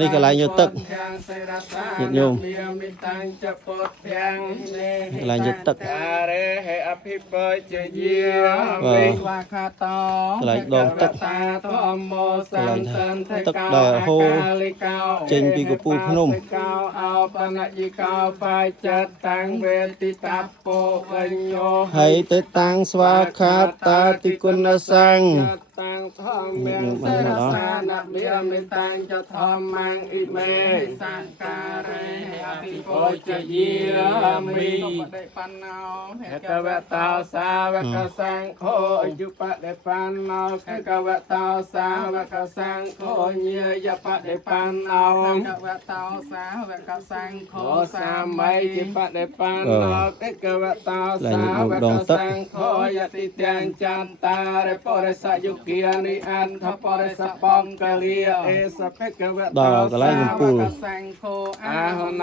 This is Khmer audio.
នេះកន្លែងយកទឹកញាតិញោមកន្លែងយកទឹកអភិបិជាយាស្វាខាតោកន្លែងដងទឹកតាធម្មោសន្តិនទឹកដែលហូរចេញពីកពូលភ្នំកោអោបនយិកោបាយចិត្តតាំងវេទិតាពោបញ្ញោហើយទៅតាំងស្វាខាតាតិគុណសង្ឃតាំងធម្មមេសេរសានមេមេតាំងចធម្មងអ៊ីមេសង្ការេអភិពោជយាមីបដិបណ្ណោហេកវតោសាវកសង្ឃោអយុបដិបណ្ណោហេកវតោសាវកសង្ឃោញាយបដិបណ្ណោហេកវតោសាវកសង្ឃោសាមីជាបដិបណ្ណោហេកវតោសាវកសង្ឃោយតិទាំងចន្តារេបរិសយុគិនិអន្តបរិសបំកលាអេសភគវតោដល់កន្លែងកំពូលសង្ឃោអាហន